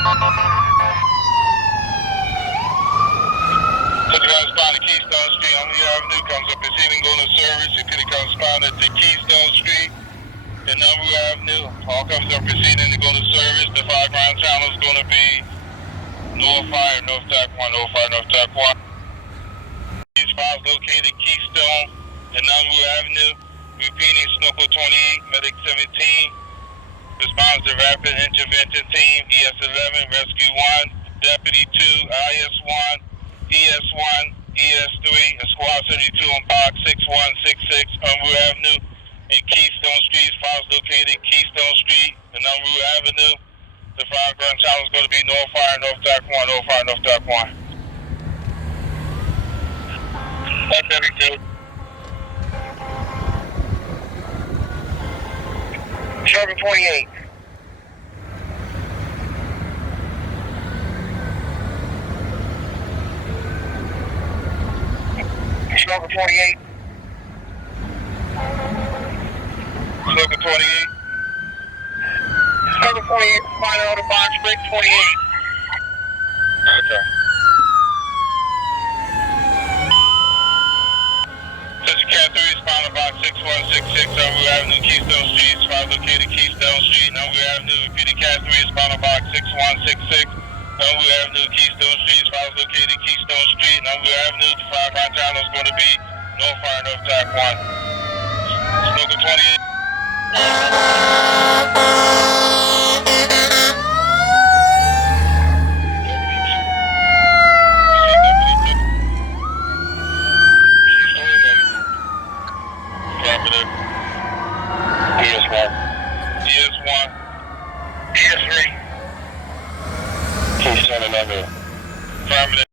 Corresponding Keystone Street, Omni Avenue, comes up receiving going to service. You could correspondent to Keystone Street and Number Avenue. All comes up proceeding to go to service. The 5 ground channel is going to be North Fire, North Tack 1, North Fire, North Tack 1. These files located Keystone and Number Avenue. Repeating Snorkel 28, Medic 17. Responds to Rapid Intervention Team, ES11, Rescue 1, Deputy 2, IS1, ES1, ES3, and Squad 32 on Box 6166, Unruh Avenue, and Keystone Street. Files located Keystone Street and Unruh Avenue. The 5 ground channel is going to be North Fire, North Tack 1, North Fire, North Tack 1. That's everything. Sherman 28. Snorkel 28. Snorkel 28. Snorkel 28, final order box break 28. Okay. Central Cat 3, final box 6166, Unruh Avenue, Keystone Street. Files located Keystone Street, Unruh Avenue. Repeated Cat 3, final box 6166. Unruh Avenue, Keystone Street. Files located Keystone Street, Unruh Avenue. The 5 ground channel is going to be North Fire, North Tack 1. Snorkel 28. ES1. ES1. ES3. Keystone and Unruh. Affirmative.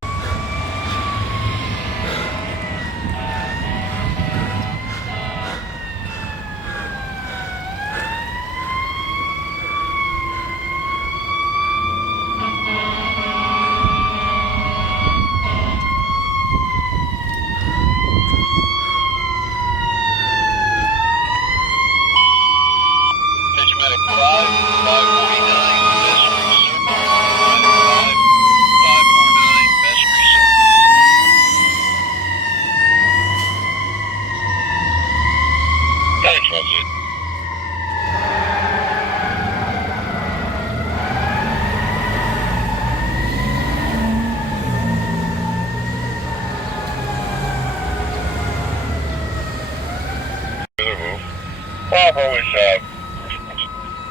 Bravo is,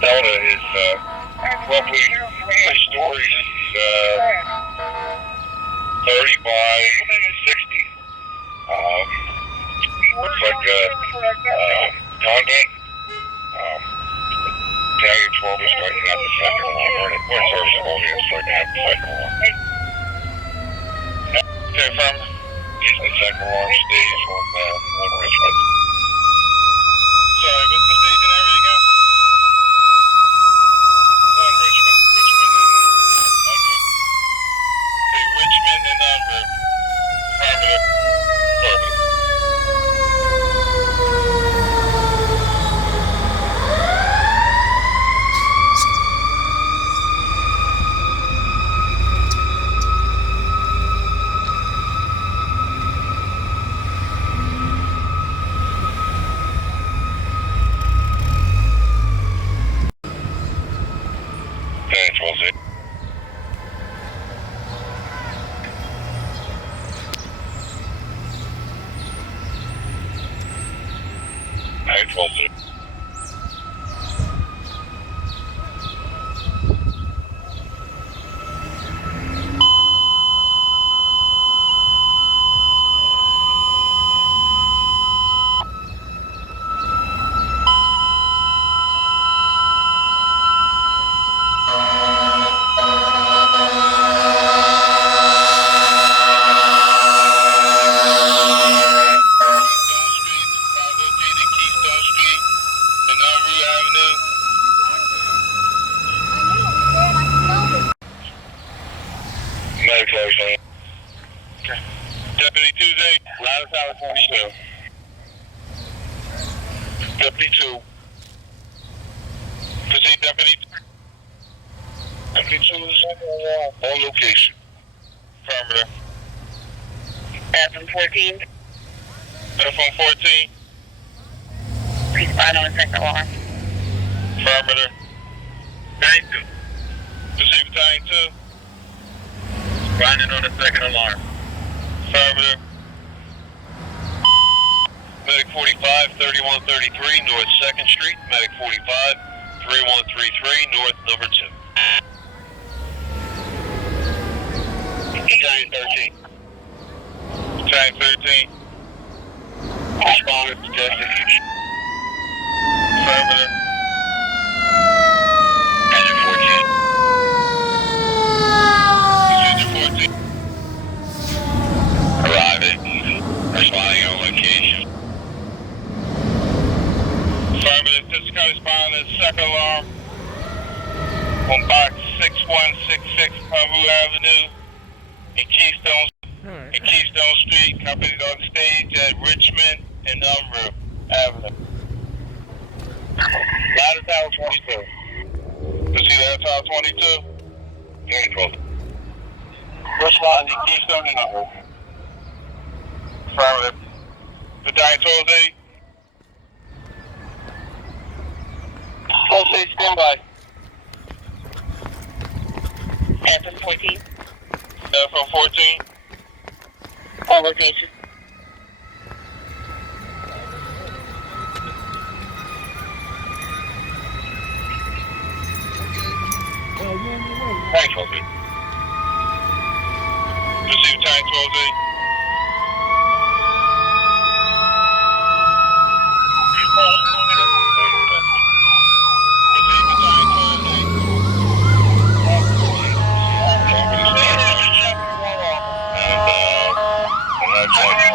Delta is, roughly 3 stories, 30 by 60. Looks like, convent. Battalion 12 is starting out the second one, or service only is starting out the second one. Okay, from the second one stays on Richmond. Sorry, what's the staging area again? On Richmond. Richmond and Unruh. Okay, Richmond and Unruh. Affirmative. Affirmative. Deputy Tuesday, Lattice Hour 22. Deputy 2. Proceed, Deputy. On location. Affirmative. Bathroom 14. Telephone 14. Respond on second alarm. Affirmative. Battalion 2. Receive Battalion 2. Responding on the second alarm. Affirmative. Medic 45, 3133 North 2nd Street. Medic 45, 3133 North number 2. Battalion 13. Battalion 13. Responded to testing. Affirmative. Engine 14. Engine 14. Arriving. Responding on location. Affirmative. Physical respondent, second alarm. On box 6166 Tahoe Avenue in Keystone. Alright. In Keystone Street, company on stage at Richmond and Unruh Avenue. Ladder Tower 22. You see Ladder Tower 22? Very close. Which line in Keystone and Unruh? Affirmative. Battalion 12-8. 12-8, stand by. Bathroom 14. Telephone 14. On location. Thanks, 12-8. Receive time 12-8. Receive time 12-8.